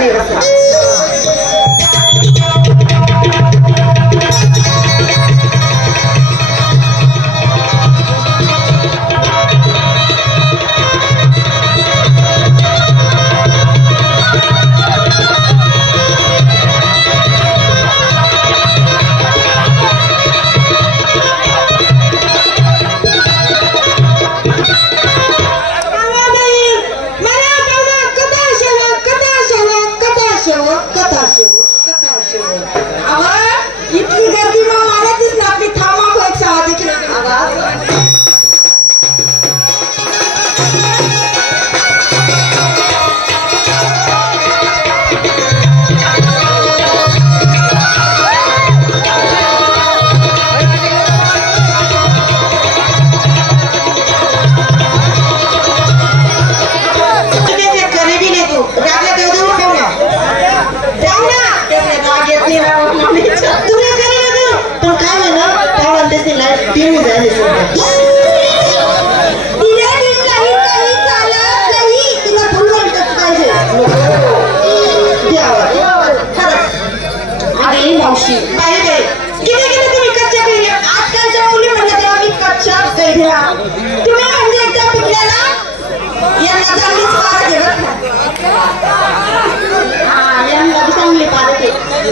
पाणी बसा इतकी गर्दी मग मारतीच ना आपली थांबा एक सहा देखील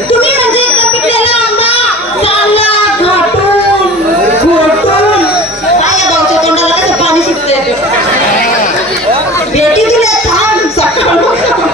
तुम्ही म्हणजे एकदा पिकलेला आंबा चालला घाटून घोटून या भाऊच्या तोंडाला कसं पाणी सुटते भेटी तुला थांब सकाळ